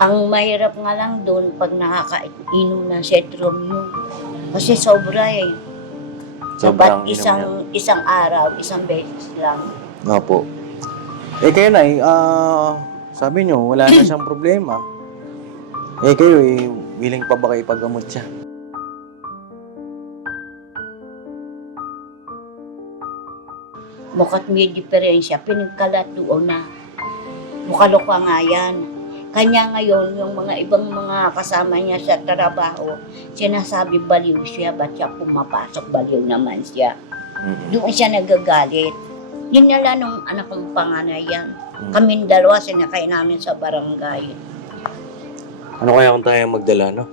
Ang mahirap nga lang doon pag nakakainom ng Cetromycin. Kasi sobra eh. Sobrang Dapat inom niya. isang araw, isang beses lang. Opo. Eh kayo na sabi nyo, wala na siyang problema. Eh kayo willing pa ba kayo ipaggamot siya? Mukhang may diferensya, pinagkalat doon na. Mukaloka nga yan. Kanya ngayon, yung mga ibang mga kasama niya sa trabaho, sinasabi baliw siya, ba't siya pumapasok, baliw naman siya. Doon siya nagagalit. Dinala nung anak kong panganay yan. Kaming dalawa, sinakay namin sa barangay. Ano kaya kung tayo magdala, no?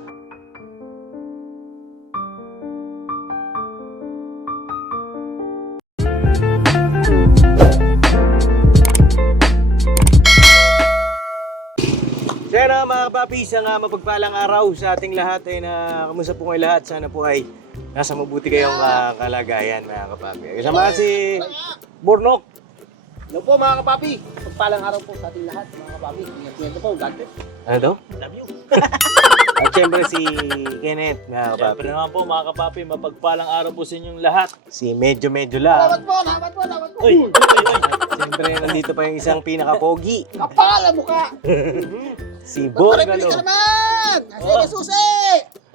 Kaya na mga kapapi, isang mapagpalang araw sa ating lahat ay kamusta po kayo lahat? Sana po ay nasa mabuti kayong kalagayan mga kapapi. Kasama si Bornok. Hello po mga kapapi. Pagpalang araw po sa ating lahat mga kapapi. Ingat po, God bless. Ano daw? Love you. At syempre si Kenneth mga kapapi. Siyempre naman po mga kapapi, mapagpalang araw po sa inyong lahat. Si Medyo lang. Salamat po, salamat po, salamat po. Uy! Siyempre nandito pa yung isang pinaka-pogi. Kapal ang mukha. Si Magparepili Borgano. ka naman. Kasi may susi.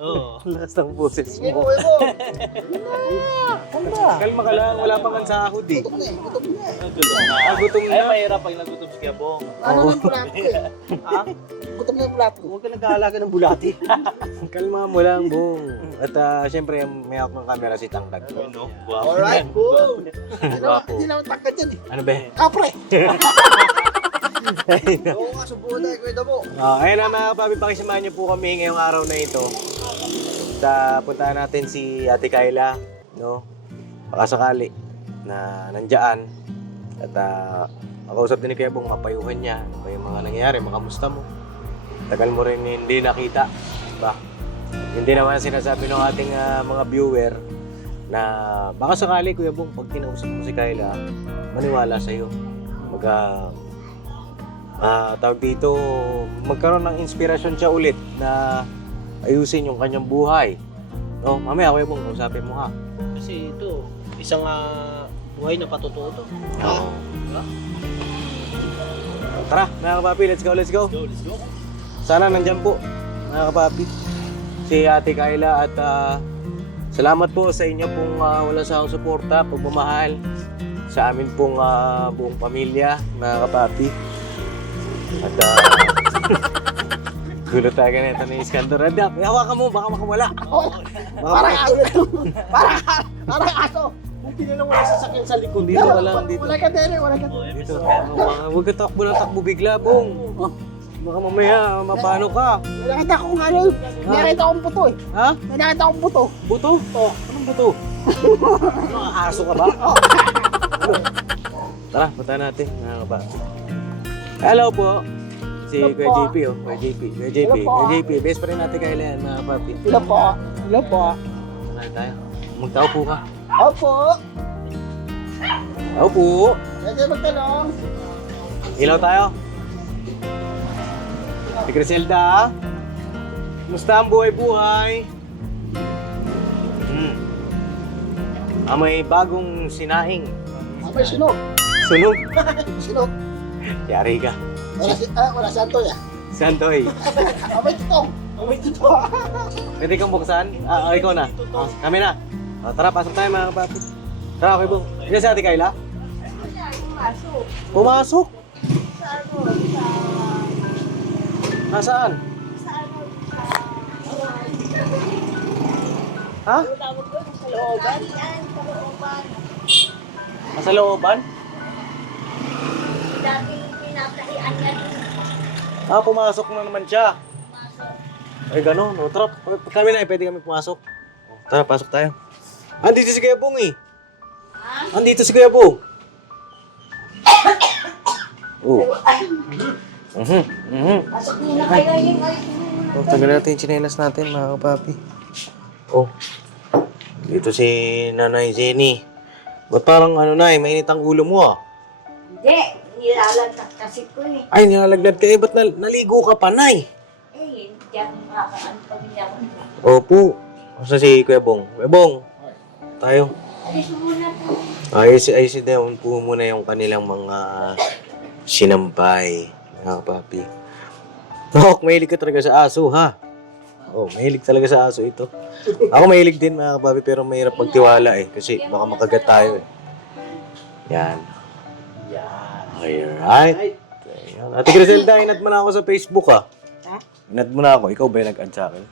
Oo. Lakas ng boses Sige mo. po, ebo. Kalma ka lang, wala pang sahod eh. Gutom na eh, gutom na eh. Gutom na. Ay, mahirap pag nagutom si Kiabong. Ano na yung bulato eh? Ha? Gutom na yung bulato. Huwag ka nag-aalaga ng bulati. Kalma mo lang, Bong. At syempre, may hawak ng camera si Tangkad. Ayun, no? Guwapo Alright, yan. boom. Guwapo. Hindi naman tangkad yan eh. Ano ba? Kapre. Oo nga, subuhan tayo kwenta mo. Ayun na mga kapapi, pakisamahan niyo po kami ngayong araw na ito. Puntahan natin si Ate Kayla, no? Baka sakali na nandiyan. At makausap din ni Kuya Bong, mapayuhan niya. Ano ba yung mga nangyayari, makamusta mo? Tagal mo rin hindi nakita, ba? Hindi naman sinasabi ng ating mga viewer na baka sakali, Kuya Bong, pag kinausap mo si Kayla, maniwala sa'yo. Tawag dito, magkaroon ng inspirasyon siya ulit na ayusin yung kanyang buhay. No, mamaya Kuya Bong, usapin mo ha. Kasi ito, isang buhay na patututo. Oo. Tara, mga kapapi, let's go, let's go. Go, let's go. Sana nandyan po, mga kapapi, si Ate Kayla at salamat po sa inyo pong walang sawang suporta, pagmamahal sa amin pong buong pamilya, mga kapapi. At gulo tayo ganito ni Iskandar. Adap, hawakan mo, baka makawala. Parang aso. Parang aso. Buti na lang wala sasakyan sa likod. Dito ka lang, dito. Wala ka din, wala ka. Dito. Huwag ka takbo ng takbo bigla, Bong. Baka mamaya, mapano ka. May nakita akong ano, may nakita akong puto eh. Ha? May nakita akong puto. Buto? Anong buto? Mga aso ka ba? Tara, punta natin. Hello po. Si Hello Kuya po. JP, oh. Kuya JP. Kuya JP. Hello po. Kuya JP. Best friend natin kayo yan, mga papi. Hello po. Hello po. Saan tayo? Magtao po ka. Opo. Tao po. Pwede magtanong. Ilaw tayo. Si Criselda. Kumusta ang buhay-buhay? May bagong sinaing. May sinog. Sunog. Sinog. Yari ka. Wala si Antoy ah. Santoy. May tutong. May tutong. Pwede kang buksan? Ikaw na. Kami na. Tara, pasok tayo mga kapapi. Tara, okay po. Hindi si Ate Kayla? Pumasok. Pumasok? Sa ano? Sa... Nasaan? Sa ano? Ha? Tawag ko sa looban. Yan, sa looban. Nasa looban? Dati pinatahian niya din. Pumasok na naman siya. Pumasok. Ay, gano'n. No, tara, kami na, pwede kami pumasok. Tara, pasok tayo. Andito si Kuya Bong eh. Ha? Andito si Kuya Bong. Oh. Pasok muna kayo yung ay Tagal natin yung tsinelas natin, mga kapapi. Oh. Dito si Nanay Jenny. Ba't parang mainit ang ulo mo ah? Hindi, nilalagkat kasi ko eh. Ay, nilalagnat ka eh. Ba't naligo ka pa, Nay? hindi ako makakaan pamilya ko. Opo. Asa si Kuya Bong? Kuya Bong, tayo. Alis mo muna to. Ayos down po muna yung kanilang mga sinampay. Mga papi. Nok, mahilig ka talaga sa aso, ha? Oh, mahilig talaga sa aso ito. Ako mahilig din, mga papi, pero mahirap magtiwala eh. Kasi baka makagat tayo eh. Yan. Alright. Ayan. Ate Griselda, inad mo na ako sa Facebook, ha? Ha? Inad mo na ako. Ikaw ba yung nag-add sa akin?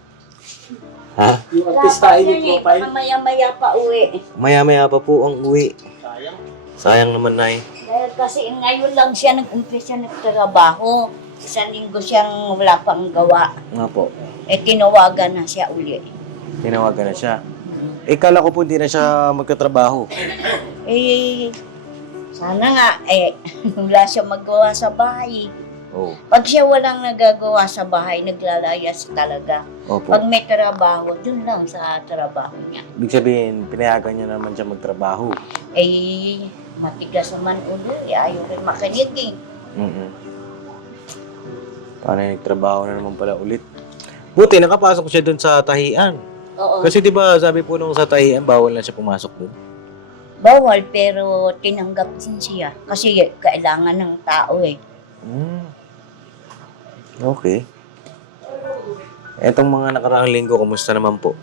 Ha? Yung artista Dapat yung yan eh, profile. maya-maya pa uwi. Maya-maya pa po ang uwi. Sayang. Sayang naman, Nay. Dahil kasi ngayon lang siya nag-umpisa nagtrabaho. Isang linggo siyang wala pang gawa. Nga po. Eh, tinawagan na siya uli. Tinawagan na siya. Eh, kala ko po hindi na siya magkatrabaho. Eh, sana nga, wala siya magawa sa bahay. Oh. Pag siya walang nagagawa sa bahay, naglalayas talaga. Opo. Pag may trabaho, dun lang sa trabaho niya. Ibig sabihin, pinayagan niya naman siya magtrabaho. Eh, matigas naman ulo. Ayaw rin makinig eh. Paano nagtrabaho na naman pala ulit? Buti, nakapasok siya dun sa tahian. Oo. Kasi di ba sabi po nung sa tahian, bawal na siya pumasok dun. Bawal, pero tinanggap din siya. Kasi kailangan ng tao eh. Okay. Etong mga nakaraang linggo, kumusta naman po?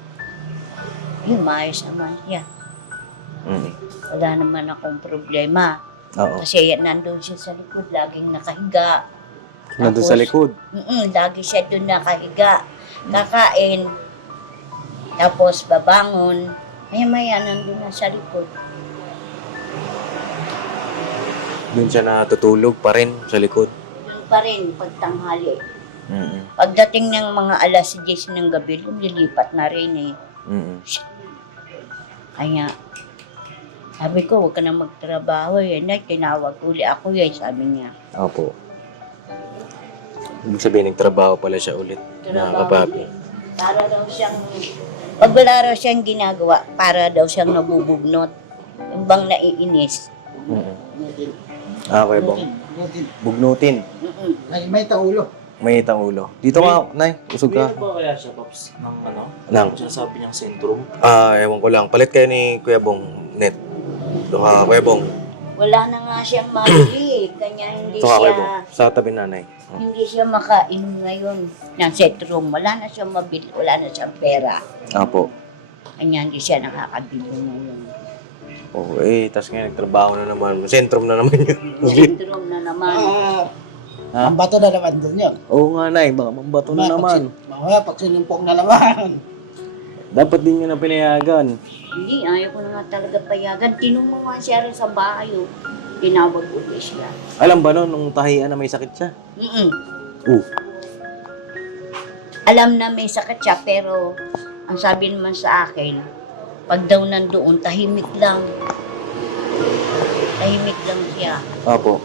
Yung maayos naman siya. Wala naman akong problema. Oo. Kasi nandun siya sa likod, laging nakahiga. Nandun sa likod. Lagi siya doon nakahiga. Kakain. Tapos babangon. Maya-maya nandun na sa likod. Doon siya natutulog pa rin sa likod. Doon pa rin pagtanghali. Pagdating ng mga alas 10 ng gabi, lumilipat na rin eh. Kaya, sabi ko, huwag ka na magtrabaho eh. Tinawag uli ako eh, sabi niya. Opo. Ibig sabihin, nagtrabaho pala siya ulit. Nakakapapi. Para daw siyang, pag wala raw siyang ginagawa, para daw siyang nabubugnot. Yung bang naiinis. Okay, Bong. Bugnutin. May taulo. May itang ulo. Dito nga, Nay. Usog ka. Kuya ba kaya siya, Pops, ng ano? Nang. Sinasabi niyang sentrum? Ewan ko lang. Palit kayo ni Kuya Bong. Net. Ito ka, Kuya Bong. Wala na nga siyang mabili, kanya hindi Ito ka, Kuya Bong. siya, Sa tabi nanay. hindi siya makainom ngayon ng setrum. Wala na siyang mabili, wala na siyang pera. Apo. Kanya hindi siya nakakabili ngayon. Oo, tas ngayon nagtrabaho na naman. Sentrum na naman yun. Setrum na naman. Ha? Ang bato na naman doon yun. Oo nga, Nay. Baka mambato na naman. Mamaya pag sinumpok na naman. Dapat din nyo na pinayagan. Hindi, ayaw ko na nga talaga payagan. Tinungo nga siya rin sa bahay. Oh. Tinawag ulit siya. Alam ba nun, nung tahian na may sakit siya? Alam na may sakit siya, pero ang sabi naman sa akin, pag daw nandoon, tahimik lang. Tahimik lang siya. Apo.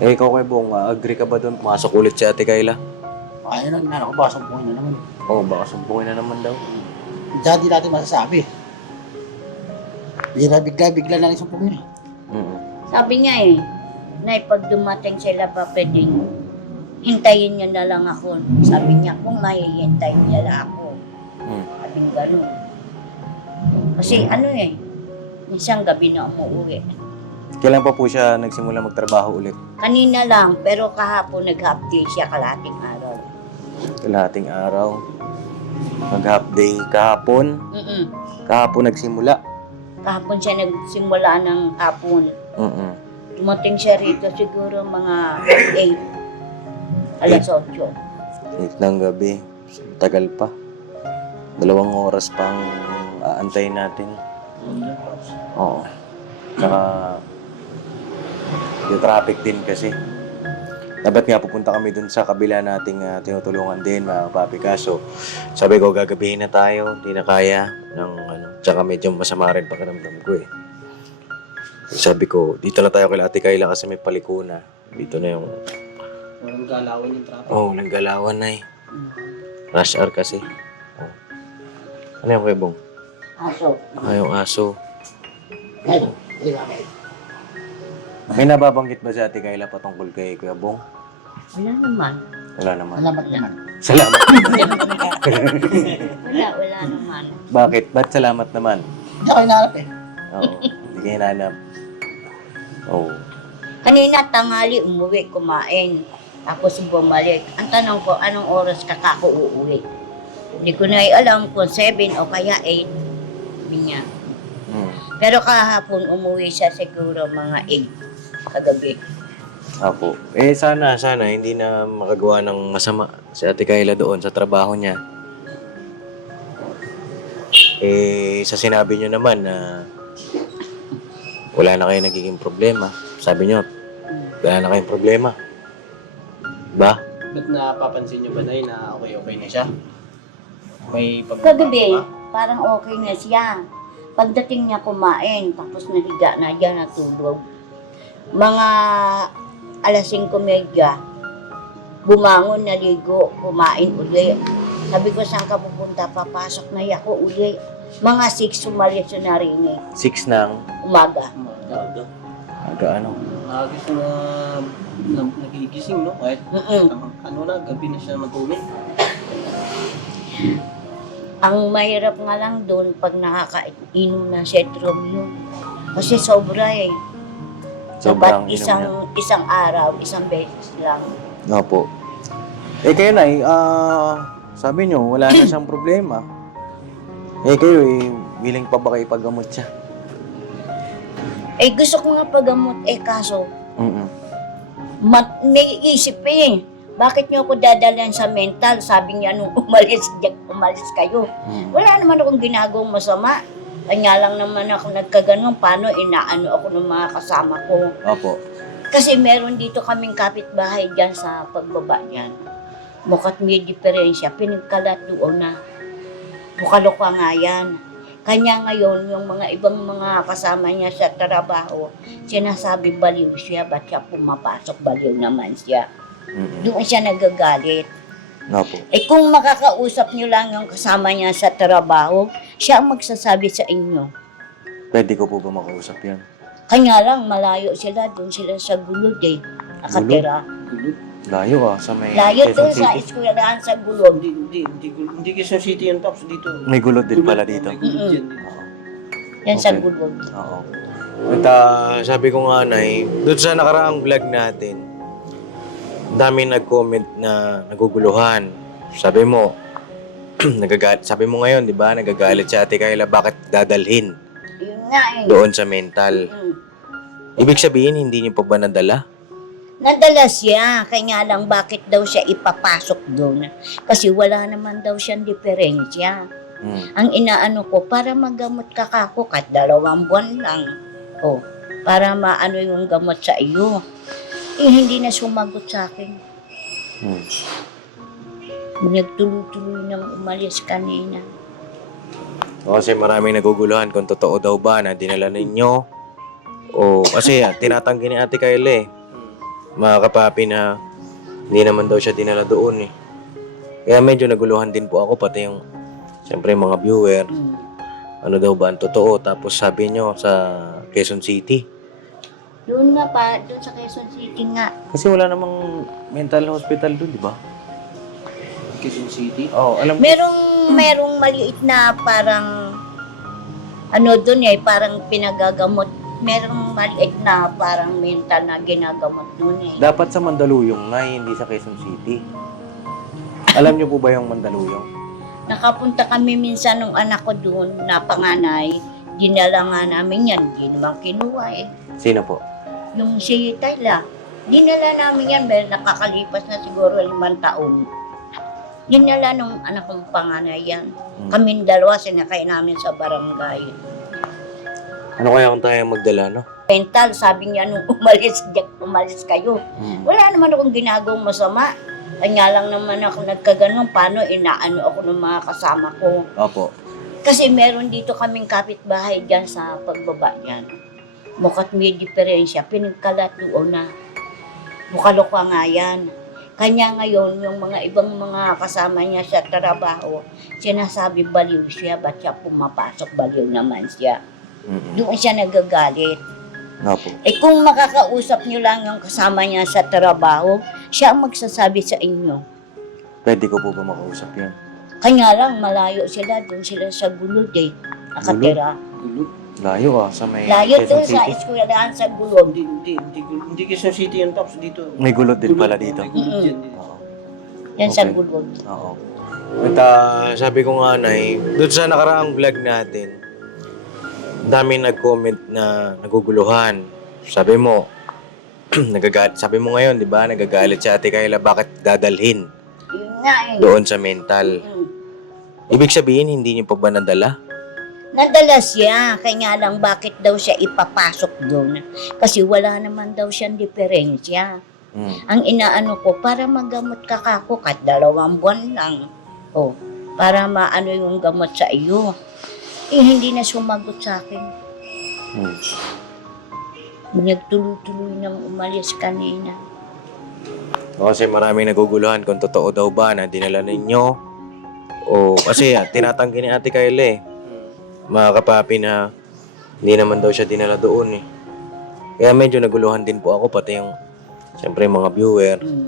Eh, ikaw kay Bong, agree ka ba doon? Pumasok ulit si Ate Kayla? Ayun na, nakabasang po na naman. Oo, baka sumpukin na naman daw. Diyan di natin masasabi. Bigla na lang sumpong niya. Sabi niya eh, Nay, pag dumating sila pa pwedeng hintayin niyo na lang ako. Sabi niya, kung mahihintayin niya lang ako. Sabi niya gano'n. Kasi ano eh, isang gabi na umuwi. Kailan pa po siya nagsimula magtrabaho ulit? Kanina lang, pero kahapon nag-half day siya kalating araw. Kalahating araw. Mag-half day kahapon. Kahapon nagsimula. Kahapon siya nagsimula ng hapon. Dumating siya rito siguro mga 8. Alas 8. 8 ng gabi. Tagal pa. 2 oras pang aantayin natin. Oo. Tsaka yung traffic din kasi. Dapat nga pupunta kami dun sa kabila nating tinutulungan din, mga papi. Kaso, sabi ko, gagabihin na tayo. Hindi na kaya. Tsaka medyo masama rin pakiramdam ko eh. Sabi ko, dito na tayo kay Ate Kayla kasi may palikuna. Dito na yung... Walang galawan yung traffic. walang galawan na eh. Rush hour kasi. Oh. Ano yung Kuya Bong? Aso. Yung aso. Di ba? May nababanggit ba si Ate Kayla patungkol kay Kuya Bong? Wala naman. Wala naman. Salamat naman. Salamat. Wala naman. Bakit? Ba't salamat naman? Hindi ako hinahanap eh. Oo. Hindi kayo nanap. Oo. Kanina tanghali umuwi, kumain. Tapos bumalik. Ang tanong ko, anong oras ka kako uuwi? Hindi ko na alam kung 7 o kaya 8. Sabi niya. Hmm. Pero kahapon umuwi siya siguro mga 8 kagabi. Apo. Sana hindi na makagawa ng masama si Ate Kayla doon sa trabaho niya. Sa sinabi niyo naman na wala na kayo nagiging problema. Sabi niyo, wala na kayong problema. Ba? Ba't napapansin niyo ba, Nay, na okay na siya? May Kagabi, parang okay na siya. Pagdating niya kumain, tapos nahiga na dyan, natulog. Mga alas 5:30, bumangon, naligo, kumain uli. Sabi ko, saan ka pupunta? Papasok na ako uli. Mga 6 sumalis na rin 6 ng umaga. aga ano? Agis na nagigising, no? Kahit gabi na siya matulog. Ang mahirap nga lang doon pag nakakainom ng Cetromycin. Kasi sobra eh. Sobrang Dapat inom niya. isang araw, isang beses lang. Opo. Kayo na sabi niyo, wala na siyang problema. Kayo willing pa ba kayo paggamot siya? Gusto ko nga pagamot kaso Mm-mm. may isip eh. Bakit niyo ako dadalhan sa mental? Sabi niya nung umalis kayo. Wala naman akong ginagawang masama. Kanya lang naman ako nagkaganon. Paano inaano ako ng mga kasama ko. Opo. Kasi meron dito kaming kapitbahay dyan sa pagbaba niyan. Mukhang may diferensya. Pinagkalat doon na. Bukaloka nga yan. Kanya ngayon, yung mga ibang mga kasama niya sa trabaho, sinasabi baliw siya. Ba't siya pumapasok? Baliw naman siya. Mm-mm. Doon siya nagagalit. Opo. Kung makakausap niyo lang yung kasama niya sa trabaho, siya ang magsasabi sa inyo. Pwede ko po ba makausap yan? Kanya lang, malayo sila. Doon sila sa Gulod eh. Nakatira. Layo sa may Layo Quezon to sa City. eskwelahan sa Gulod. Hindi Quezon City yan, Paps, dito. May gulod din pala dito. May gulod yan. Yan sa Okay. Gulod. Oo. At sabi ko nga, Nay, doon sa nakaraang vlog natin, dami nag-comment na naguguluhan. Sabi mo, sabi mo ngayon, di ba, nagagalit si Ate Kayla, bakit dadalhin Yun nga eh. doon sa mental? Ibig sabihin, hindi niyo pa ba nadala? Nadala siya. Kaya nga lang bakit daw siya ipapasok doon. Kasi wala naman daw siyang diferensya. Ang inaano ko, para magamot ka kako, kahit 2 buwan lang. Para maano yung gamot sa iyo. Hindi na sumagot sa akin. Nagtuloy-tuloy nang umalis kanina. Kasi maraming naguguluhan kung totoo daw ba na dinala ninyo. O kasi tinatanggi ni Ate Kayla mga kapapi na hindi naman daw siya dinala doon Kaya medyo naguluhan din po ako, pati yung siyempre mga viewer. Ano daw ba ang totoo? Tapos sabi nyo sa Quezon City. Doon nga pa, doon sa Quezon City nga. Kasi wala namang mental hospital doon, di ba? Quezon City? Oo, alam ko. Merong maliit na parang doon parang pinagagamot. Merong maliit na parang mental na ginagamot doon Dapat sa Mandaluyong nga, hindi sa Quezon City. Alam niyo po ba yung Mandaluyong? Nakapunta kami minsan nung anak ko doon na panganay. Dinala nga namin yan. Hindi naman kinuha Sino po? Yung si Tayla. Dinala namin yan. Nakakalipas na siguro 5 taon. Dinala nung anak kong panganay yan. Kaming 2 sinakay namin sa barangay. Ano kaya kung tayo magdala, no? Mental, sabi niya nung umalis kayo. Wala naman akong ginagawang masama. Kanya lang naman ako nagkaganon. Paano inaano ako ng mga kasama ko. Opo. Kasi meron dito kaming kapitbahay dyan sa pagbaba niyan. Mukhang may diferensya. Pinagkalat doon na. Bukaloka nga yan. Kanya ngayon, yung mga ibang mga kasama niya sa trabaho, sinasabi baliw siya. Ba't siya pumapasok? Baliw naman siya. Doon siya nagagalit. Opo. Eh kung makakausap nyo lang yung kasama niya sa trabaho, siya ang magsasabi sa inyo. Pwede ko po ba makausap yun? Kanya lang, malayo sila, doon sila sa Gulod eh. Nakatira. Layo sa may Layo Quezon doon sa City. eskwelahan sa Gulod. Hindi Quezon City yan, Paps. Dito. May gulod din pala dito. May gulod yan dito. Oo. Yan sa Okay. Gulod. Oo. At sabi ko nga Nay, doon sa nakaraang vlog natin, dami nag-comment na naguguluhan. Sabi mo, sabi mo ngayon, di ba, nagagalit si Ate Kayla, bakit dadalhin Yun nga eh. doon sa mental? Mm. Ibig sabihin, hindi niyo pa ba nadala? Nadala siya, kaya lang bakit daw siya ipapasok doon? Kasi wala naman daw siyang diferensya. Hmm. Ang inaano ko, para magamot ka kako, kat 2 buwan lang. O, para maano yung gamot sa iyo. Eh, hindi na sumagot sa akin. Hmm. Nagtuloy-tuloy nang umalis kanina. Kasi maraming naguguluhan kung totoo daw ba na dinala ninyo. O kasi tinatanggi ni Ate Kayla eh. Mga kapapi na hindi naman daw siya dinala doon eh. Kaya medyo naguluhan din po ako, pati yung siyempre mga viewer. Hmm.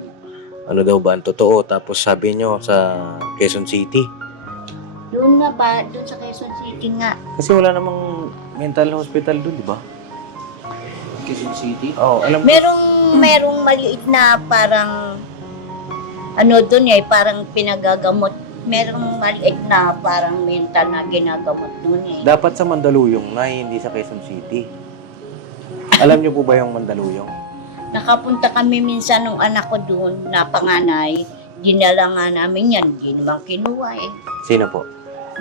Ano daw ba ang totoo? Tapos sabi nyo sa Quezon City. Doon nga ba, doon sa Quezon City nga. Kasi wala namang mental hospital doon, di ba? Quezon City. Oo, alam ko. Merong maliit na parang ano doon eh, parang pinagagamot. Merong maliit na parang mental na ginagamot doon eh. Dapat sa Mandaluyong na hindi sa Quezon City. Alam nyo po ba yung Mandaluyong? Nakapunta kami minsan nung anak ko doon na panganay. Dinala nga namin yan. Di naman kinuha eh. Sino po?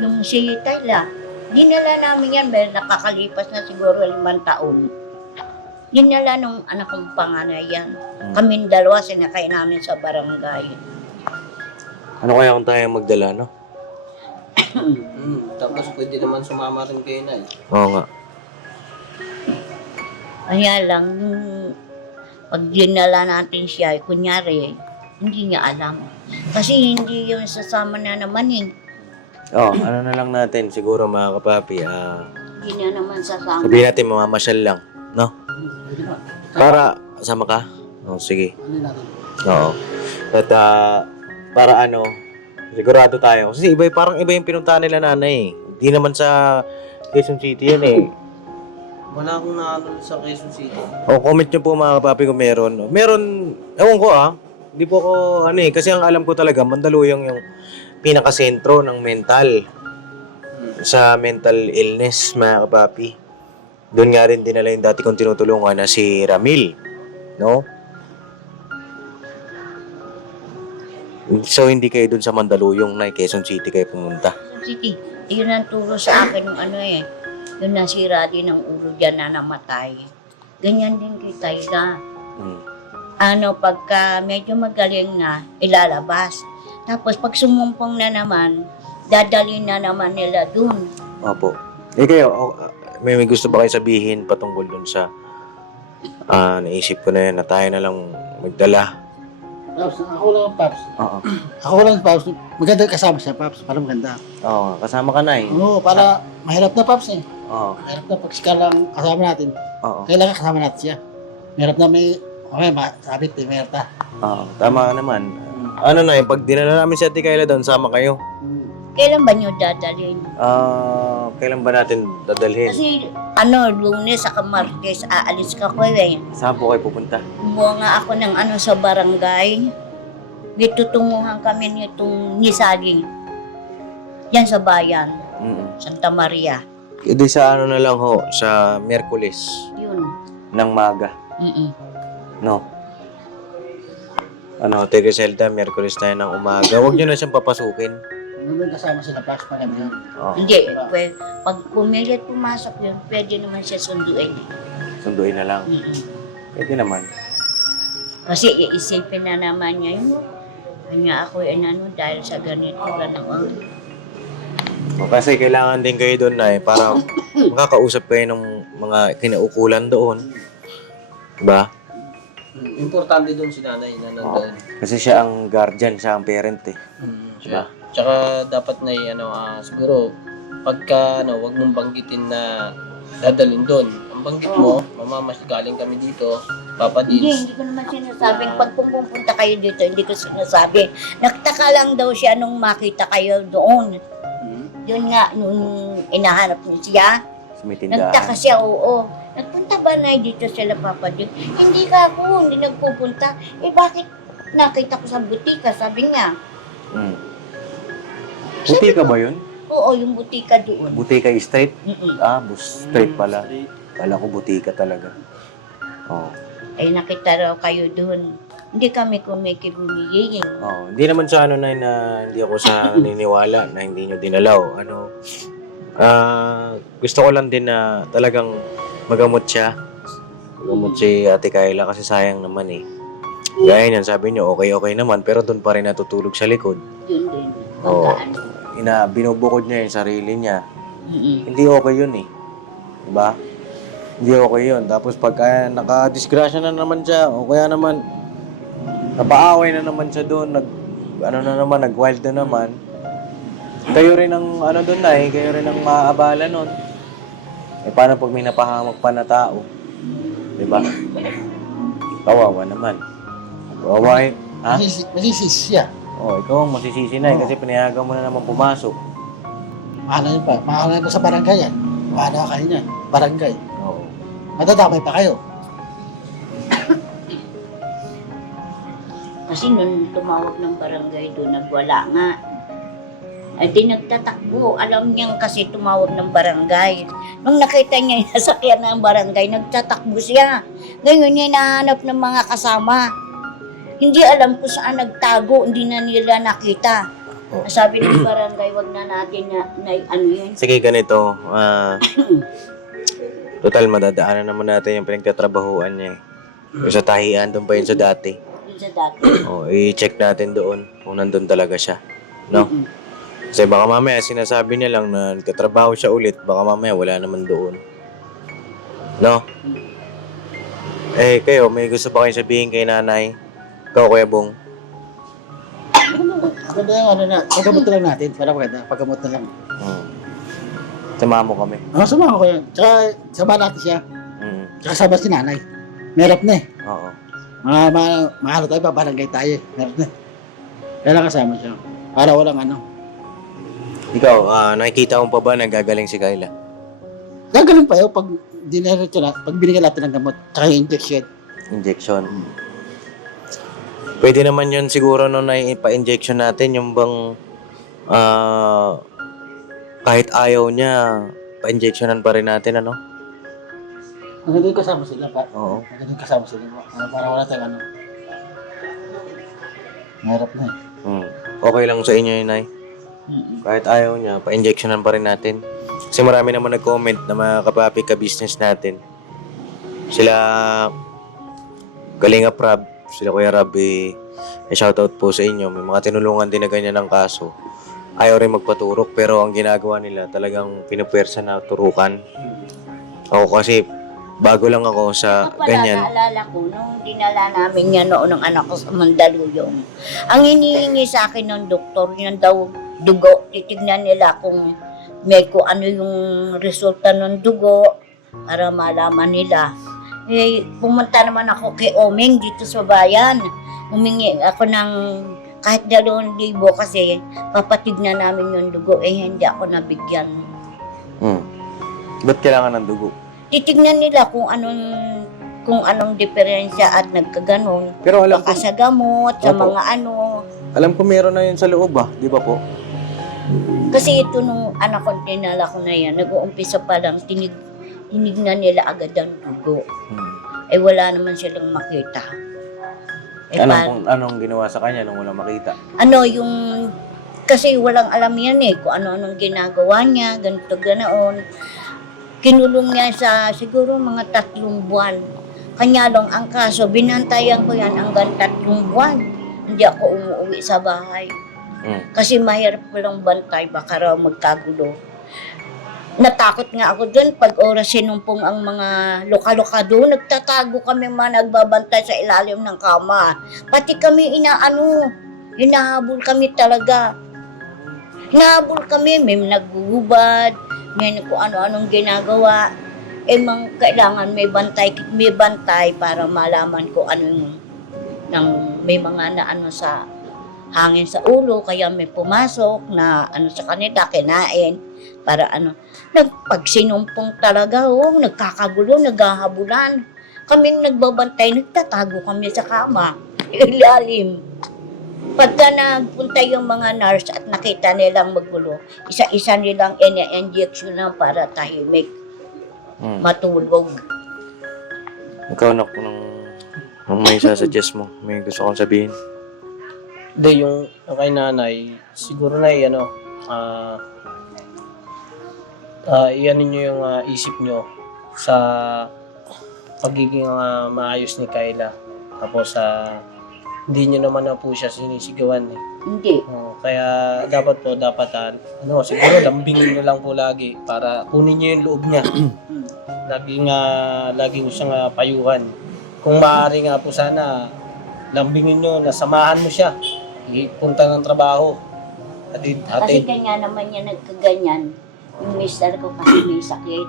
Yung si Tayla. Dinala namin yan. Pero nakakalipas na siguro 5 taon. Dinala nung anak kong panganay yan. Kaming dalawa sinakay namin sa barangay. Ano kaya kung tayo magdala, no? Tapos pwede naman sumama rin kayo na eh. Oo nga. Kaya lang, pag dinala natin siya, kunyari, hindi niya alam. Kasi hindi yung sasama na naman eh. Ano na lang natin, siguro mga kapapi, Hindi niya naman sasama. sabihin natin mamamasyal lang, no? Para, sama ka? Sige. Ano natin? Oo. At para sigurado tayo. Kasi parang iba yung pinuntahan nila nanay. Hindi naman sa Quezon City yun eh. Wala akong naano sa Quezon City. Comment nyo po mga kapapi kung meron. Meron, ewan ko Hindi po ako, kasi ang alam ko talaga, Mandaluyong yung pinakasentro ng mental. Sa mental illness, mga kapapi. Doon nga rin dinala yung dati kong tinutulungan na si Ramil. No? So, hindi kayo dun sa Mandaluyong na Quezon City kayo pumunta. City. Yun ang turo sa akin ng yung nasira din ng ulo dyan na namatay. Ganyan din kay Tayla. Pagka medyo magaling na, ilalabas. Tapos pag sumumpong na naman, dadalhin na naman nila dun. Opo. Kayo, may gusto ba kayo sabihin patungkol dun sa naisip ko na yan na tayo na lang magdala? Paps, ako lang Paps. Oo. Ako lang Paps. Maganda kasama siya Paps. Para maganda. Oo, kasama ka na eh. Oo, para mahirap na Paps eh. Oo. Mahirap na pag sika lang kasama natin. Oo. Kailangan kasama natin siya. Mahirap na sabit eh, mahirap na. Oo, tama naman. Pag dinala namin si Ate Kayla doon, sama kayo. Kailan ba nyo dadalhin? Kailan ba natin dadalhin? Kasi Lunes saka Martes aalis ka ko eh. Saan po kayo pupunta? Kumuha nga ako ng sa barangay. Ditutunguhan kami nitong Nisali. Yan sa bayan, Santa Maria. Hindi sa na lang sa Miyerkules Yun. ng maga. Mm-mm. No? Ate Griselda, Miyerkules tayo ng umaga. Huwag nyo na siyang papasukin. May kasama sila Paps pag ano yun. Oo. Hindi, pag pumilit pumasok yun, pwede naman siya sunduin. Sunduin na lang. Mm-mm. Pwede naman. Kasi iisipin na naman niya yun. Kanya ako dahil sa ganito, gano'n. Kasi kailangan din kayo doon para makakausap kayo ng mga kinaukulan doon. Diba? Importante doon si nanay na nandun. Kasi siya ang guardian, siya ang parent eh. Diba? Tsaka dapat na siguro pagka wag mong banggitin na dadalhin doon. Ang ang banggit mo, mama, mas galing kami dito, Papa Dins. Hindi ko naman sinasabing pag pumunta kayo dito, hindi ko sinasabi. Nagtaka lang daw siya nung makita kayo doon. Yun nga, nung inahanap niyo siya, Sa may tindahan. nagtaka siya, oo. Nagpunta ba na dito sila, Papa Jun? Hindi ka ako, hindi nagpupunta. Eh bakit nakita ko sa butika, sabi niya. Butika ba yun? Oo, yung butika doon. Butika street? Mm-mm. Bus street pala. Kala ko butika talaga. Oo. Ay nakita raw kayo doon. Hindi kami kumikibumiying. Hindi naman sa ano na hindi ako sa naniniwala na hindi nyo dinalaw. Gusto ko lang din na talagang magamot siya. Magamot si Ate Kayla kasi sayang naman eh. Gaya niyan, sabi niyo okay naman pero doon pa rin natutulog sa likod. Doon din. Oo. Pagkaan. Binubukod niya yung sarili niya. Mm-mm. Hindi okay yun eh. Diba? Hindi okay yun. Tapos pagka nakadisgrasya na naman siya o kaya naman napaaway na naman siya doon, nag-wild na naman. Kayo rin ang doon na kayo rin ang maaabala nun. Paano pag may napahamak pa na tao? Diba? Kawawa naman. Kawawa eh. Ha? Masisisi siya. Ikaw ang masisisi na kasi pinayagan mo na naman pumasok. Mahala yun pa. Mahala yun pa sa barangay yan. Mahala kayo niyan. Barangay. Oo. Matadamay pa kayo. Kasi nung tumawag ng barangay doon, nagwala nga. Ay di nagtatakbo. Alam niyang kasi tumawag ng barangay. Nung nakita niya yung nasakyan ng barangay, nagtatakbo siya. Ngayon niya hinahanap ng mga kasama. Hindi alam kung saan nagtago, hindi na nila nakita. Sabi ng barangay, wag na natin na ano yan. Sige, ganito. Total, madadaanan naman natin yung pinagtatrabahuan niya eh. Yung sa tahian, doon pa yun sa dati. Yun sa dati. I-check natin doon kung nandun talaga siya. No? Kasi baka mamaya sinasabi niya lang na nagtatrabaho siya ulit, baka mamaya wala naman doon. No? Kayo, may gusto pa kayong sabihin kay nanay? Ikaw, Kuya Bong? Maganda yung paggamot na lang natin. Para maganda, paggamot na lang. Sama mo kami. Samahan ko yan. Tsaka sama natin siya. Tsaka sama si nanay. Merap na eh. Oo. Mahalo tayo, pabarangay tayo. Merap na. Kailangan kasama siya. Para walang Ikaw, nakikita mo pa ba nagagaling si Kayla? Gagaling pa yun pag diniretso na, pag binigyan natin ng gamot. Tsaka yung injection. Injection. Pwede naman yun siguro nung ipa-injection natin yung bang kahit ayaw niya, pa-injectionan pa rin natin, ano? Maganda yung kasama sila pa. Oo. Maganda yung kasama sila. Para wala tayong Mahirap na eh. Okay lang sa inyo yun, Nay? Kahit ayaw niya, pa-injectionan pa rin natin. Kasi marami naman nag-comment na mga kapapi ka-business natin. Sila Kalinga Prab, sila Kuya Rab, shoutout po sa inyo. May mga tinulungan din na ganyan ng kaso. Ayaw rin magpaturok pero ang ginagawa nila talagang pinupwersa na turukan. Ako kasi bago lang ako sa ganyan. Naalala ko, nung dinala namin yan noon ng anak ko sa Mandaluyong, ang hinihingi sa akin ng doktor, yan daw dugo. Titignan nila kung may kung ano yung resulta ng dugo para malaman nila. Pumunta naman ako kay Omeng dito sa bayan. Humingi ako ng kahit 2,000 kasi papatignan namin yung dugo. Hindi ako nabigyan. Ba't kailangan ng dugo? Titignan nila kung anong diferensya at nagkaganon. Pero alam Baka ko, sa gamot, sa Opo. mga alam ko meron na yun sa loob di ba po? Kasi ito nung anak ko, tinala ko na yan, nag-uumpisa pa lang, tinignan nila agad ang dugo. Wala naman silang makita. Anong ginawa sa kanya nung walang makita? Kasi walang alam yan kung ano-anong ginagawa niya, ganito, ganoon. Kinulong niya sa siguro mga 3 buwan. Kanya lang ang kaso, binantayan ko yan hanggang 3 buwan. Hindi ako umuwi sa bahay. Kasi mahirap ko lang bantay, baka raw magkagulo. Natakot nga ako dun pag oras sinumpong ang mga loka-loka doon. Nagtatago kami mga nagbabantay sa ilalim ng kama. Pati kami hinahabol kami talaga. Hinahabol kami, may naggugubad, may kung ano-anong ginagawa. Kailangan may bantay para malaman ko ano yung may mga na ano sa hangin sa ulo, kaya may pumasok na ano sa kanila, kinain, para ano, nagpagsinumpong talaga, nagkakagulo, naghahabulan. Kaming nagbabantay, nagtatago kami sa kama, ilalim. Pagka nagpunta yung mga nurse at nakita nilang magulo, isa-isa nilang ina-injection lang para tahimik, matulog. Ikaw na kung may sasuggest mo, may gusto kong sabihin. Hindi, yung kay nanay, siguro na iyan ninyo yung isip nyo sa pagiging maayos ni Kayla. Tapos hindi nyo naman na po siya sinisigawan eh. Hindi. Kaya dapat siguro lambingin nyo lang po lagi para kunin nyo yung loob niya. Laging siyang payuhan. Kung maaari nga po sana, lambingin nyo, nasamahan mo siya. Ipunta ng trabaho. Kasi Hatid. kanya naman niya nagkaganyan. Yung mister ko kasi may sakit.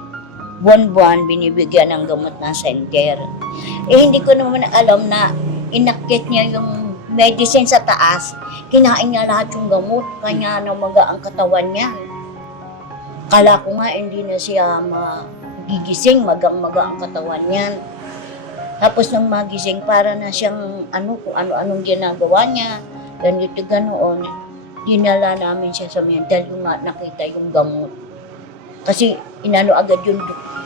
Buwan-buwan binibigyan ng gamot ng center. Hindi ko naman alam na inakyat niya yung medicine sa taas. Kinain niya lahat yung gamot. Kanya namaga ang katawan niya. Kala ko nga hindi na siya magigising. Magang-maga ang katawan niya. Tapos nang magising, para na siyang kung ano-anong ginagawa niya. Ganito ganoon. Dinala namin siya sa mental yung nakita yung gamot. Kasi inano agad yung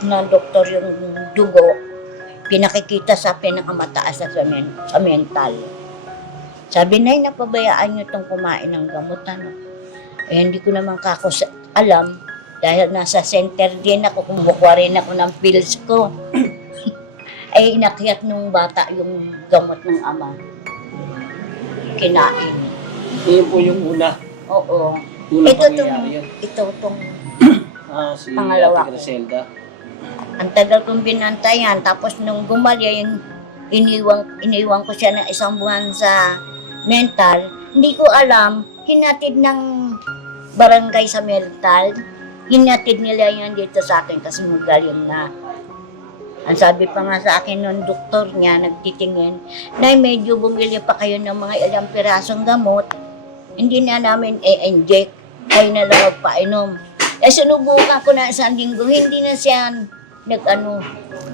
na doktor yung dugo, pinakikita sa pinakamataas sa mental. Sabi, Nay, napabayaan niyo itong kumain ng gamot, hindi ko naman alam, dahil nasa center din ako, kumukuha rin ako ng pills ko. Ay inakyat nung bata yung gamot ng ama. Kinain. Yun po yung una. Oo. Unang Ito pangyayari yan. itong Si pangalawa Ate ko. Griselda. Ang tagal kong binantayan, tapos nung gumaling, iniwan ko siya ng isang buwan sa mental. Hindi ko alam, hinatid ng barangay sa mental, hinatid nila yan dito sa akin kasi magaling na. Ang sabi pa nga sa akin nung doktor niya, nagtitingin, na medyo bumili pa kayo ng mga ilang pirasong gamot, hindi na namin i-inject, kayo na lang magpainom. Sinubukan ko na isang linggo, hindi na siya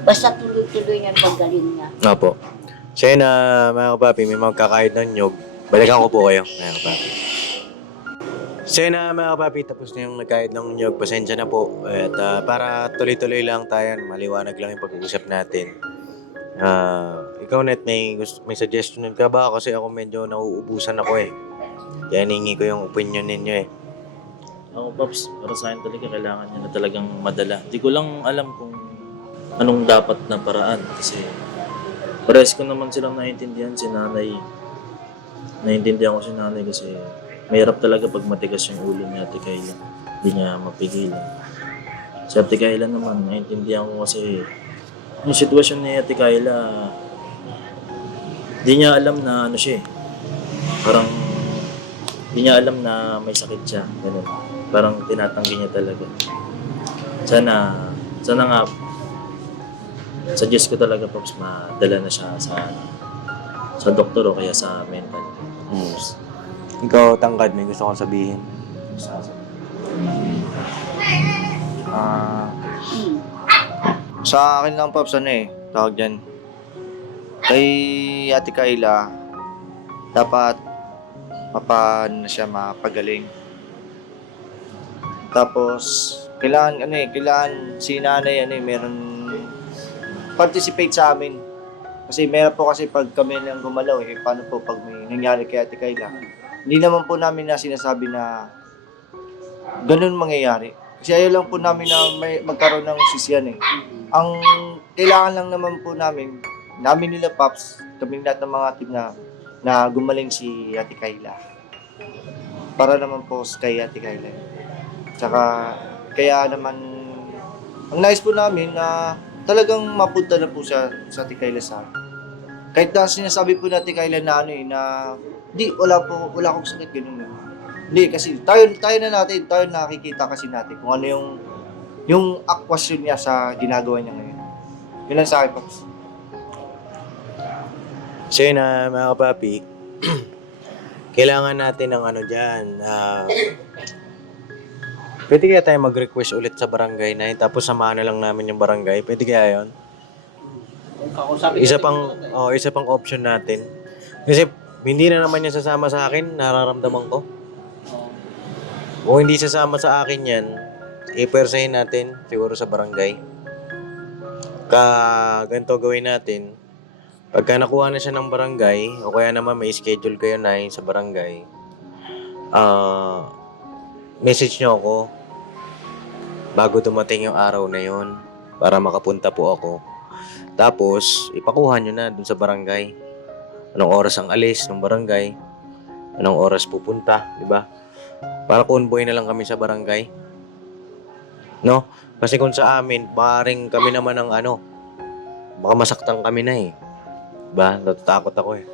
basta tuloy-tuloy niya paggaling niya. Opo. Siya na mga kapapi, may magkakahit ng nyog. Balikan ko po kayo, mga kapapi. Siya na mga kapapi, tapos na yung nagkahit ng nyog. Pasensya na po. At para tuloy-tuloy lang tayo, maliwanag lang yung pag-uusap natin. Ikaw, Net, may suggestion ka ba? Kasi ako medyo nauubusan ako eh. Kaya hiningi ko yung opinion ninyo eh. Ako, Pops, para sa akin talaga kailangan niya na talagang madala. Di ko lang alam kung anong dapat na paraan kasi parehas ko naman silang naiintindihan si nanay. Naiintindihan ko si nanay kasi mahirap talaga pag matigas yung ulo ni Ate Kayla. Hindi niya mapigilan. Si Ate Kayla naman, naiintindihan ko kasi yung sitwasyon ni Ate Kayla, di niya alam na ano siya eh. Parang di niya alam na may sakit siya. Ganun. Parang tinatanggi niya talaga. Sana nga, suggest ko talaga, Pops, madala na siya sa doktor o kaya sa mental. Ikaw, Tangkad, may gusto kong sabihin. Sa akin lang, Pops, tawag dyan. Kay Ate Kayla, dapat papaano na siya mapagaling. Tapos, kailangan si nanay, meron participate sa amin. Kasi meron po kasi pag kami lang gumalaw, paano po pag may nangyari kay Ate Kayla? Hindi naman po namin na sinasabi na ganun mangyayari. Kasi ayaw lang po namin na magkaroon ng sisiyan eh. Ang kailangan lang naman po namin nila Pops, kaming lahat ng mga team na gumaling si Ate Kayla. Para naman po kay Ate Kayla. Tsaka, kaya naman, ang nais po namin na talagang mapunta na po siya sa Ate Kayla sa kahit na sinasabi po natin Kayla na wala akong sakit, ganun. Hindi, kasi tayo nakikita kasi natin kung ano yung yung akwasyon niya sa ginagawa niya ngayon. Yun lang sa akin, Pops. So yun na mga kapapi, kailangan natin ng ano dyan. Pwede kaya tayo mag-request ulit sa barangay na yun, tapos samahan na lang namin yung barangay. Pwede kaya yun? Kakusapin Isa natin pang, muna tayo. isa pang option natin. Kasi hindi na naman niya sasama sa akin, nararamdaman ko. Oo. Kung hindi sasama sa akin yan, i-persahin natin siguro sa barangay. Ganito gawin natin. Pagka nakuha na siya ng barangay, o kaya naman may schedule kayo na sa barangay, message nyo ako bago dumating yung araw na yon para makapunta po ako. Tapos, ipakuha nyo na dun sa barangay. Anong oras ang alis ng barangay, anong oras pupunta, di ba? Para convoy na lang kami sa barangay. No? Kasi kung sa amin, paring kami naman ng ano, baka masaktan kami na eh. Diba? Natatakot ako eh.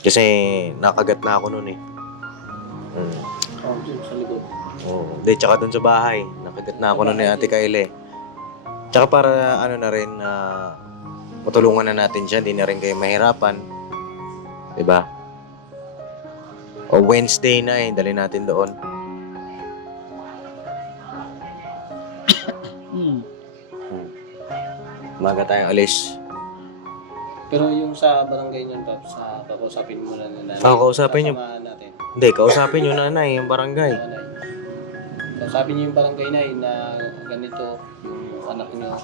Kasi nakagat na ako nun eh. Oh, dun sa likod. Oo. Hindi, tsaka dun sa bahay. Nakagat na ako nun ni Ate Kyle eh. Tsaka para ano na rin, matulungan na natin siya, hindi na rin kayo mahirapan. Diba? O Wednesday na eh, dali natin doon. Umaga tayong alis. Pero yung sa barangay niyon, Pops, kakausapin mo na na nanay. Kausapin niyo. Sasamahan natin. Hindi, kausapin yung nanay, yung barangay. Nanay. Kausapin niyo yung barangay na na ganito yung anak niyo.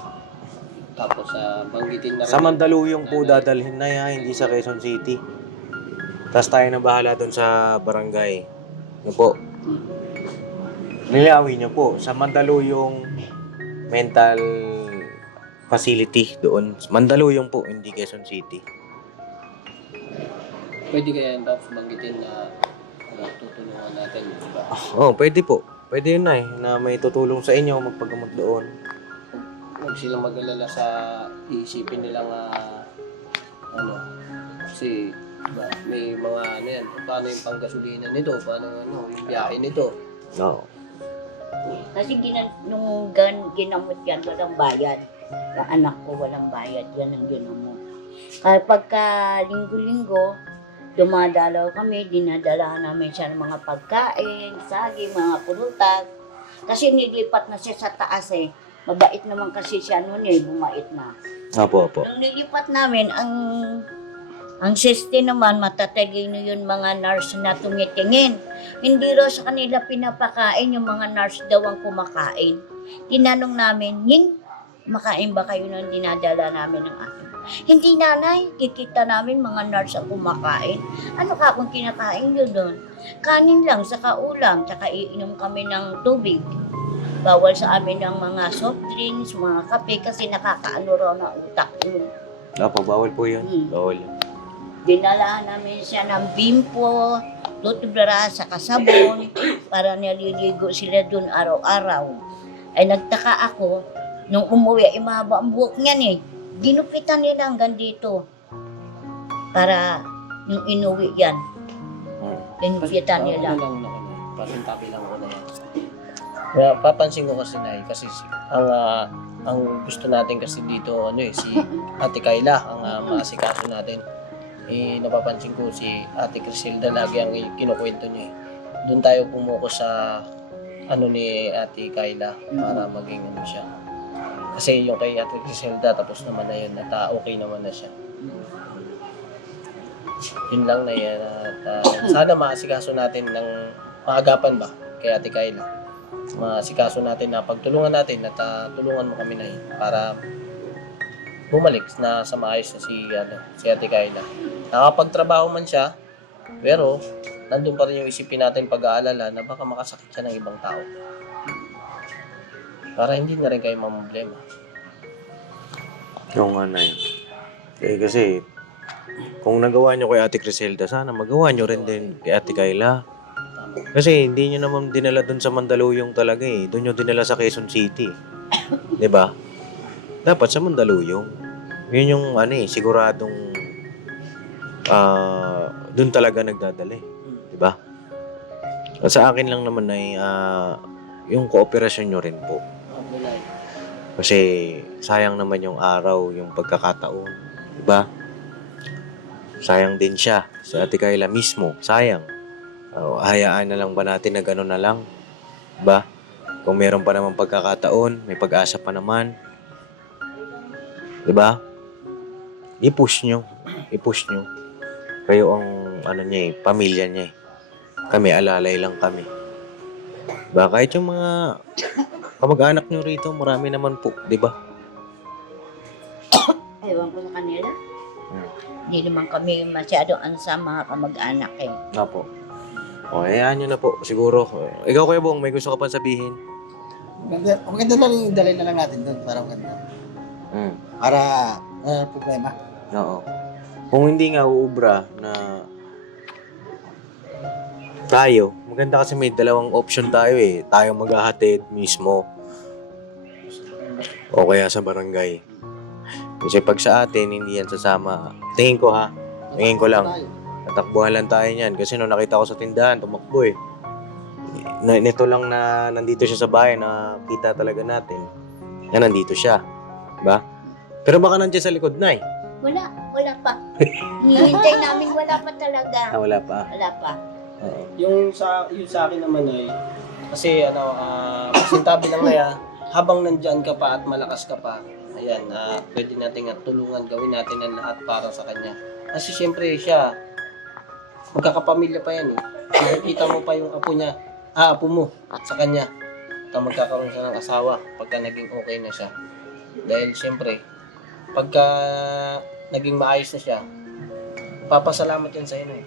Tapos banggitin na rin. Sa Mandaluyong po dadalhin na yan, hindi sa Quezon City. Tapos tayo na bahala doon sa barangay. Ano po? Nilawin niyo po, sa Mandaluyong mental facility doon. Mandaluyong po, hindi Quezon City. Pwede kaya yung Pops banggitin na tutulungan natin, di ba? Oh, pwede po. Pwede yun na na may tutulong sa inyo magpagamot doon. Huwag silang mag-alala sa isipin nilang kasi diba, may mga ano yan, paano yung panggasolina nito, paano yung biyahe nito. No. Kasi nung ginamot yan, walang bayad. Yung anak ko walang bayad, yan ang ginamot. Kaya pagka linggo-linggo, dumadalaw kami, dinadala namin siya ng mga pagkain, saging, mga pulutan. Kasi nilipat na siya sa taas eh. Mabait naman kasi siya noon eh, bumait na. Opo. Nung nilipat namin, ang system naman, matatalino yun mga nurse na tumitingin. Hindi raw sa kanila pinapakain, yung mga nurse daw ang kumakain. Tinanong namin, makain ba kayo nung dinadala namin ng akin? Hindi nanay, kikita namin mga nurse ang kumakain. Ano ka kung kinakain nyo doon? Kanin lang, saka ulam, saka iinom kami ng tubig. Bawal sa amin ng mga soft drinks, mga kape, kasi nakakaano raw na utak yun. Opo, bawal po yun. Bawal. Dinala namin siya ng bimpo, toothbrush, saka sabon, para naliligo sila doon araw-araw. Ay nagtaka ako, nung umuwi, mahaba ang buhok niyan eh. Ginupitan nila hanggang dito. Para nung inuwi yan, ginupitan nila. Ano lang ako na, pasintabi lang ako na yan. Kaya papansin ko kasi na kasi ang gusto natin kasi dito si Ate Kayla ang maasikaso natin. Napapansin ko si Ate Criselda lagi ang kinukwento niya. Doon tayo pumuko sa ni Ate Kayla para maging siya. Kasi yung kay Ate Criselda tapos naman na yun at okay naman na siya. Yun lang na yan. Sana maasikaso natin ng maagapan ba kay Ate Kayla. Maasikaso natin na pagtulungan natin at tulungan mo kami na yun para bumalik na sa maayos na si Ate Kayla. Nakapagtrabaho man siya, pero nandun pa rin yung isipin natin pag-aalala na baka makasakit siya ng ibang tao. Para hindi na rin kayo mamblema. Yung nga na yun. Kasi, kung nagawa nyo kay Ate Criselda, sana magawa nyo rin din kay Ate Kayla. Kasi hindi nyo naman dinala dun sa Mandaluyong talaga eh. Doon nyo dinala sa Quezon City. 'Di ba? Dapat sa Mandaluyong. Yun yung siguradong doon talaga nagdadala eh. 'Di ba? At sa akin lang naman ay yung kooperasyon nyo rin po. Kasi sayang naman yung araw, yung pagkakataon. Diba? Sayang din siya. Sa Ate Kayla mismo, sayang. Hayaan na lang ba natin na gano'n na lang? Diba? Kung meron pa naman pagkakataon, may pag-asa pa naman. Diba? I-push nyo. I-push nyo. Kayo ang, niya pamilya niya Kami, alalay lang kami. Diba? Kahit yung mga kamag-anak nyo rito, marami naman po. Diba? Ewan ko sa kanila. Hindi naman kami masyado sa mga kamag-anak eh. Nga po. O, hayaan nyo na po. Siguro. Ikaw, Kuya Bong, may gusto ka pang sabihin? Maganda na rin dalhin na lang natin doon para maganda. Para problema. Oo. Kung hindi nga uubra na tayo, maganda kasi may dalawang option tayo eh. Tayo maghahatid mismo. O kaya sa barangay. Kasi pag sa atin, hindi yan sasama. Tingin ko ha. Tingin ko lang. Tatakbuhan lang tayo niyan. Kasi nung nakita ko sa tindahan, tumakbo eh. Nito lang na nandito siya sa bahay, na kita talaga natin. Na nandito siya. Diba? Pero baka nandiyan sa likod na eh. Wala pa. Hinihintay namin, wala pa talaga. Wala pa. Wala pa. Oo. Yung sa akin naman ay, kasi pasintabi lang na yan, habang nandyan ka pa at malakas ka pa, ayan, pwede natin tulungan, gawin natin ang lahat para sa kanya. Kasi siyempre siya, magkakapamilya pa yan eh. Makikita mo pa yung apo mo sa kanya. Magkakaroon siya ng asawa pagka naging okay na siya. Dahil siyempre, pagka naging maayos na siya, papasalamat yan sa inyo eh.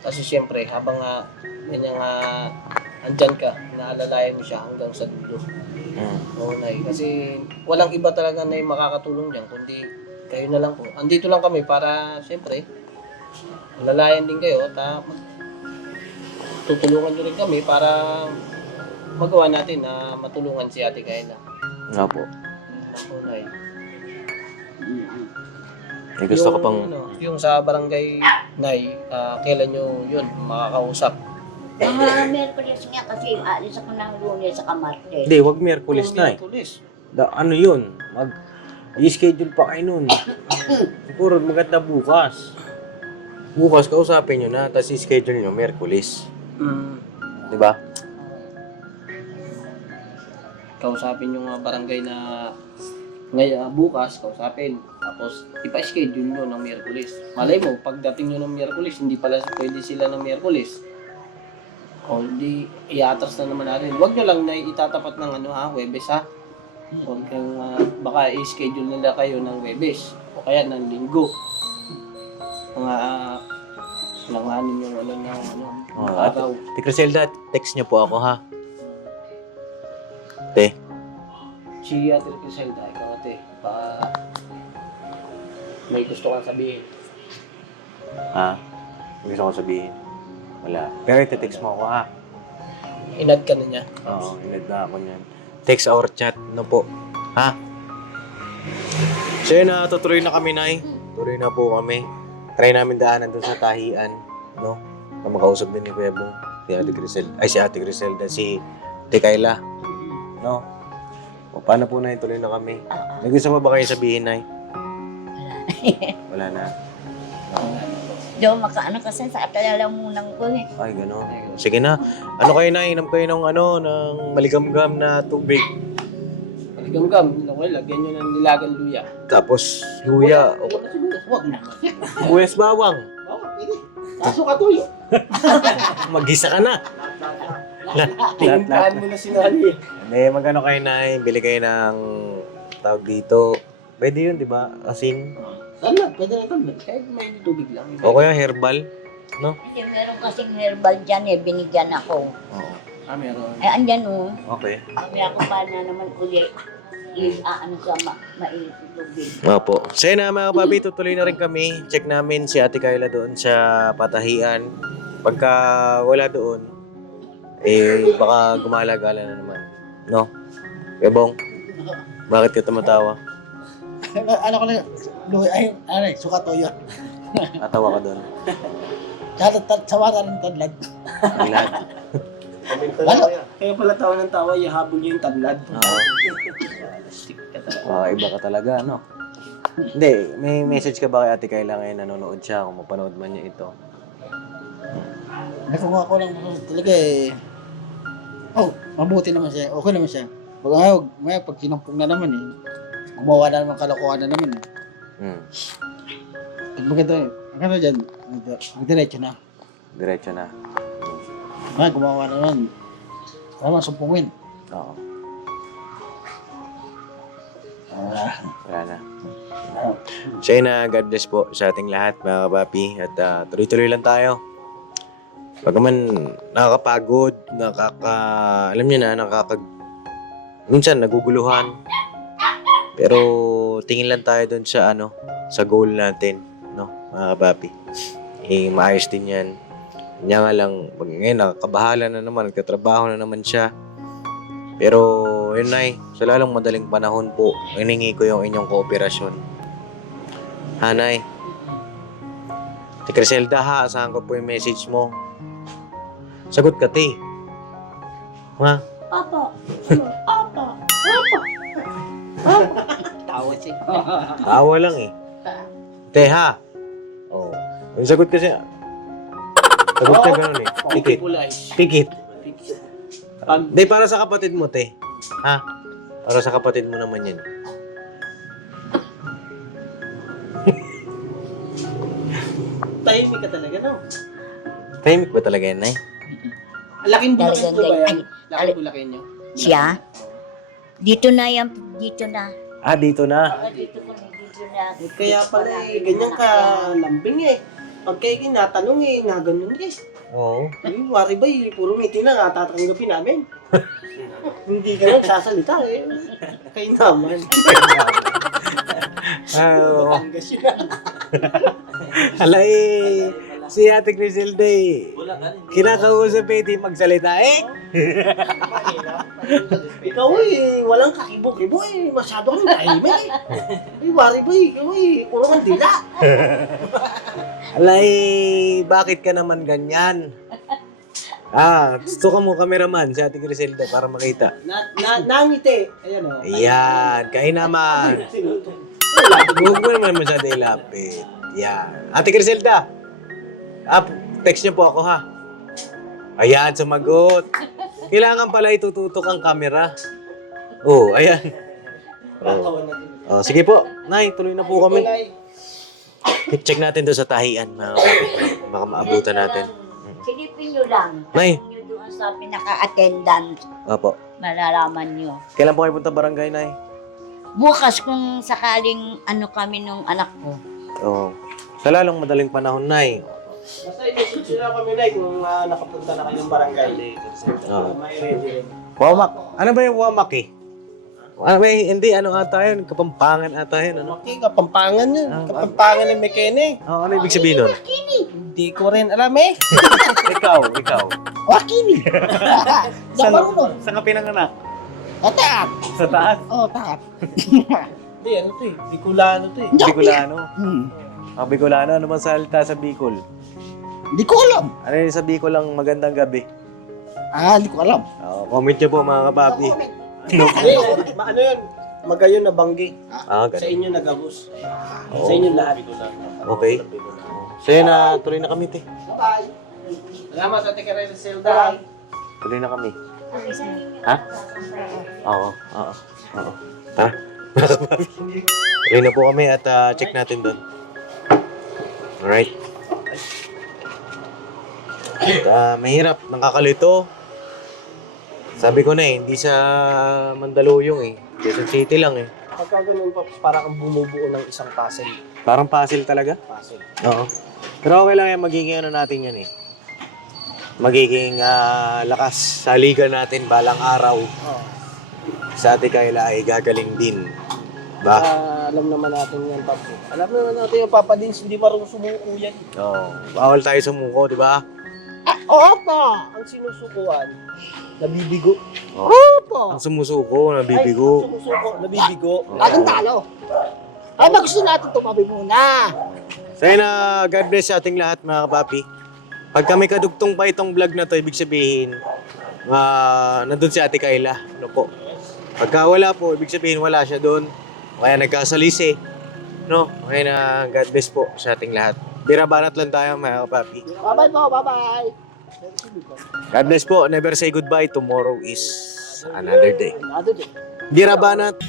Kasi siyempre, habang andyan ka, naalalayan mo siya hanggang sa dulo. Oo, Nay. Kasi walang iba talaga na makakatulong dyan, kundi kayo na lang po. Andito lang kami para, siyempre, lalayan din kayo at tutulungan nyo rin kami para magawa natin na matulungan si Ate Kayla. Nga po. Ako, Nay. May gusto ka pang... Yung sa barangay, Nay, kailan nyo yun makakausap? Mga Merkulis nga kasi alis ako ng Lunes sa Martes. Hindi, wag Miyerkules na eh. Pulis. Ano yun? I-schedule pa kayo nun. Siguro maganda bukas. Bukas kausapin nyo na, tapos i-schedule nyo Miyerkules. Di ba? Kausapin yung barangay na ngayon, bukas, kausapin. Tapos, ipa-schedule nyo ng Miyerkules. Malay mo, pagdating nyo ng Miyerkules, hindi pala pwede sila ng Miyerkules. O hindi, iatras na naman natin. Huwag nyo lang na itatapat ng Huwebes ha. Huwag kang, baka i-schedule nila kayo ng Huwebes. O kaya ng Linggo. Mga, langanin yung araw. Ate Criselda, text nyo po ako ha. Te. Si Ate Criselda, ikaw ate, baka may gusto kang sabihin. Ha? Gusto ko sabihin. Wala. Pero iti-text mo ako ha. Inad ka na niya. Oo, inad na ako niyan. Text or chat, no po. Ha? So yun na, tutuloy na kami, Nay. Tuloy na po kami. Try namin daanan dun sa tahian, no? Makausap din ni Kuya Bong, si Ate Criselda, si Ate Kayla, no? O paano po, Nay? Tuloy na kami. May gusto mo ba kayo sabihin, Nay? Wala na. Di ako makaano kasi sa atalalamunan ko eh. Ay, gano'n. Sige na. Ano kayo na? Inom kayo ng ng maligamgam na tubig. Gam-gam, lagyan nyo ng nilagang luya. Tapos, luya. Huwag na. Buwes bawang. Oo, pwede. Kaso katuyo. Mag-isa ka na. Tinimplahan mo na si Nani. Hindi, magano kayo na. Bili kayo ng tawag dito. Pwede yun, di ba? Asin. Tanlad, pwede na tanlad. Kahit may tubig lang. O kaya herbal. No? Kasi meron kasing herbal dyan eh, binigyan ako. Oo. Meron. Eh, andyan oh. Okay. Kami ako pa na naman ulit. Sa mainit yung tubig. Opo. So yun na mga papi, tutuloy na rin kami. Check namin si Ate Kayla doon sa patahian. Pagka wala doon, baka gumala-gala na naman. No? Ebong, bakit ka tumatawa? Ano ko na, suka toyo. Natawa ka doon. Sawa na rin tadlad. Lahat. Kaya pala tawa ng tawa, ihabol niyo yung tanlad. Oo. Stick ka Iba ka talaga, no? Hindi, may message ka ba kay Ate Kayla ngayon nanonood siya kung mapanood man niya ito? Nakuha ko lang talaga eh. Oh, mabuti naman siya. Okay naman siya. Pag kinumpong na naman eh. Gumawa na naman, kalokohan na naman eh. Hmm. Pag maganda eh. Maganda dyan. Magdiretso na. Diretso na. Gumawa na naman. Tama, sumpungin. Oo. Ah, Wala na. So yun na, God bless po sa ating lahat mga kapapi. At tuloy-tuloy lang tayo. Pag man nakakapagod, alam niyo na, minsan naguguluhan. Pero tingin lang tayo doon sa sa goal natin, no, mga kapapi. Maayos din yan. Kanya nga lang, ngayon nakakabahala na naman, nagkatrabaho na naman siya. Pero yun Nay, sa lalong madaling panahon po, hiningi ko yung inyong kooperasyon. Ha, Nay? Si Criselda ha, asahan ko po yung message mo. Sagot ka, te. Ha? Opo. tawa siya. Tawa lang eh. Te, ha? Oo. Yung sagot kasi, sagot ka ganun eh. Tikit. Tikit. Hindi, para sa kapatid mo, te. Ha? Para sa kapatid mo naman yan. Tahimik ka talaga, no? Tahimik ba talaga yan, Nay? Laking bulakin ko ba yan? Ay, Laking bulakin nyo? Siya? Dito na yan. Dito na. Ah, dito na. Dito na. Kaya pala eh, ganyan ka lambing eh. Pag kayo kinatanong eh, na ganun eh. Oo. Wari ba eh, puro ngiti na nga tatanggapin namin. Hindi ka lang sasalita eh. Kayo naman. Oo. Batangas yun. Alay, si Ate Criselda eh. Kinakausap eh, di magsalita eh. Ikaw eh, walang kakibo-kibo eh. Masyado kang tahimik eh. Ay, wari ba eh, ikaw eh, puro kang dila. Alay, bakit ka naman ganyan? Gusto ka mo cameraman si Ate Criselda para makita. Nangiti. Ayan o. Ayan, kayo naman. Huwag mo naman masyado ilapit. Yan. Ate Criselda, text niyo po ako ha. Ayan, sumagot. Kailangan pala itututok ang camera. Oh, ayan. Oh, sige po, Nay, tuloy na po kami. Check natin doon sa tahian, baka maabutan natin. Silipin nyo lang. Nay. Silipin nyo doon sa pinaka-attendant. Opo. Malalaman nyo. Kailan po kayo punta barangay, Nay? Bukas kung sakaling kami nung anak ko. Oo. Sa lalong madaling panahon, Nay. Basta i-message nyo lang kami na kung nakapunta na kayong barangay. Oo. May ready rin. Wamak. Ano ba yung wamak eh? Hindi, ata yun? Kapampangan ata yun, ano? Okay, kapampangan yun. Kapampangan ng Mekene. Oh, ano ibig sabihin nun? Hindi ko rin alam eh. ikaw. Wakini! Naparunong! Saan ka pinanganak? Taat! Sa taas? Oh, taat. Hindi, ano to eh. Bicolano to eh. Bicolano. Hmm. Bicolano, ano bang salita sa Bicol? Hindi ko alam. Ano yun sa Bicol ang magandang gabi? Hindi ko alam. Comment nyo po mga kapapi. Hindi, ano yun? Magayon na banggi. Sa Ganun. inyo nagabos. Oo. Sa inyo lahat. Okay. So yun na, tuloy na kami, te. Bye. Salamat sa Ate Criselda. Tuloy na kami. Ha? Oo. Tara. Tuloy na po kami at check natin doon. Alright. At mahirap, nakakalito. Sabi ko na eh, hindi sa Mandaluyong eh. Quezon City lang eh. Pagka ganun pa, parang kang bumubuo ng isang puzzle. Parang puzzle talaga. Puzzle. Oo. Pero okay lang yan, magiging natin yan eh. Magiging lakas sa liga natin balang araw. Oh. Sa Ate Kayla ay gagaling din. Ba? Alam naman natin yan, Papo. Alam naman natin yung Papa Dins, hindi marunong sumuko yan. Oo. Bawal tayo sumuko, di ba? Opo! Ang sinusukuan, nabibigo. Ang sumusuko, nabibigo. Ay, ang sumusuko, nabibigo. Laging talo. Ay, gusto natin tumabi muna. So yun na, God bless sa ating lahat mga kapapi. Pag kami kadugtong pa itong vlog na to, ibig sabihin, nandun si Ate Kayla. Ano po? Pagka wala po, ibig sabihin wala siya doon. O kaya nagkasalisi. No? Okay na, God bless po sa ating lahat. Birabanat lang tayo mga kapapi. Bye-bye po, bye-bye. God bless po. Never say goodbye. Tomorrow is another day. Another day. Birabanat.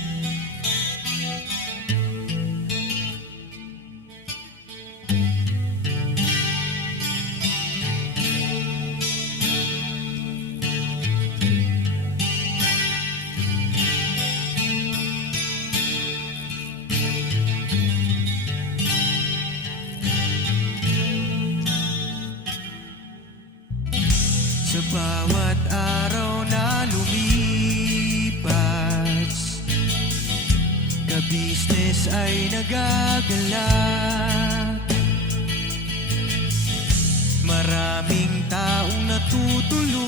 Sa bawat araw na lumipas, ka-business ay nagagalak. Maraming taong natutulungan,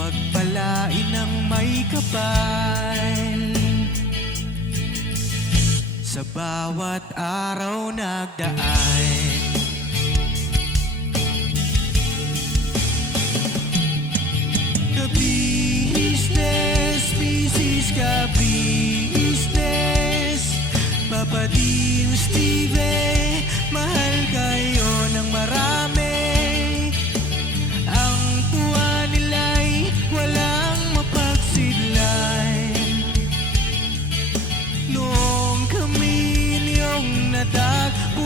pagpalain ng may kapal. Sa bawat araw nagdaan, ka-business, business ka-business, Papa Dio, Steve, mahal kayo ng marami. Ang tuwa nila'y walang mapagsidlan. Noong kami niyong natagpuan,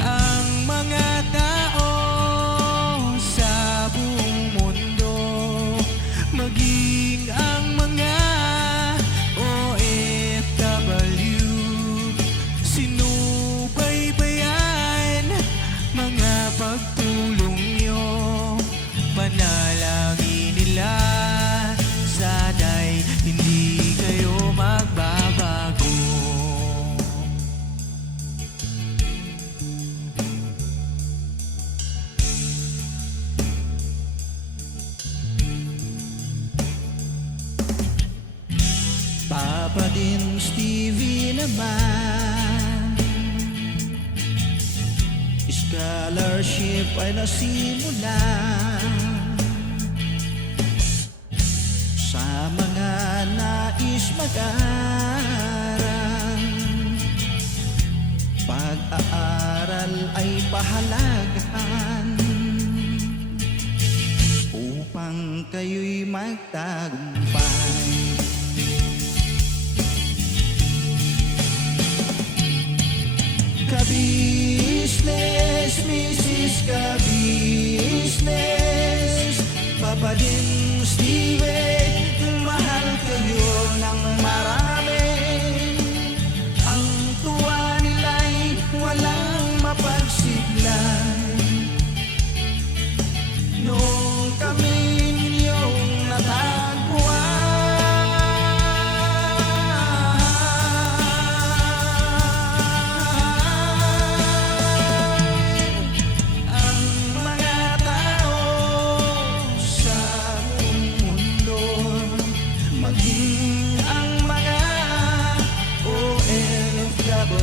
ang mga tao sa buong mundo, maging ang mga OFW, sinubaybayan mga pagtulong nyo, panalangin nila, sana'y hindi kayo magbabago. Papa din Stevie naman, scholarship ay nasimula sa mga nais mag-aral. Pag-aaral ay pahalagahan upang kayo'y magtagumpay. Ka-business, Mrs. Ka-business, Papa din Steve, mahal kayo ng marami. Ang tuwa nila'y walang mapagsiglan. Noong kami ninyong natagpuan, ang mga tao sa buong mundo, maging ang mga OFW,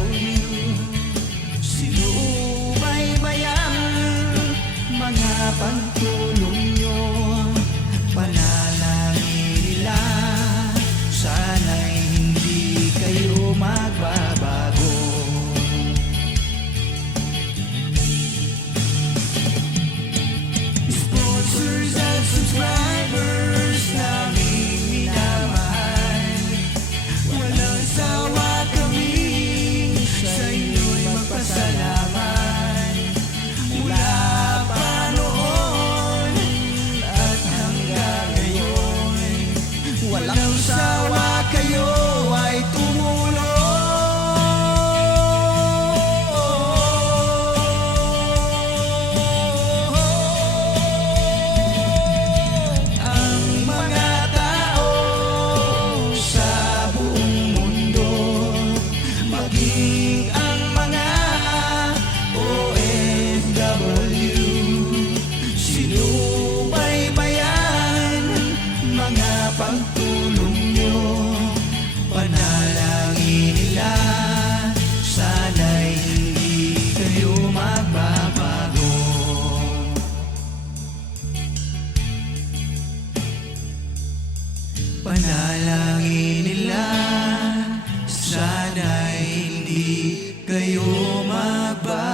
sinubaybayan mga pagtulong nyo, panalangin nila, sana'y hindi kayo magbabago. Sponsors at subscribers naming minamahal, walang sawa kami sa inyo'y magpasalamat. Mula pa noon at hanggang ngayon, walang sawa kayo ay tumulong. Ang mga tao sa buong mundo, maging ang mga OFW, sinubaybayan mga pagtulong nyo, Dalangin nila sana'y hindi kayo magbago.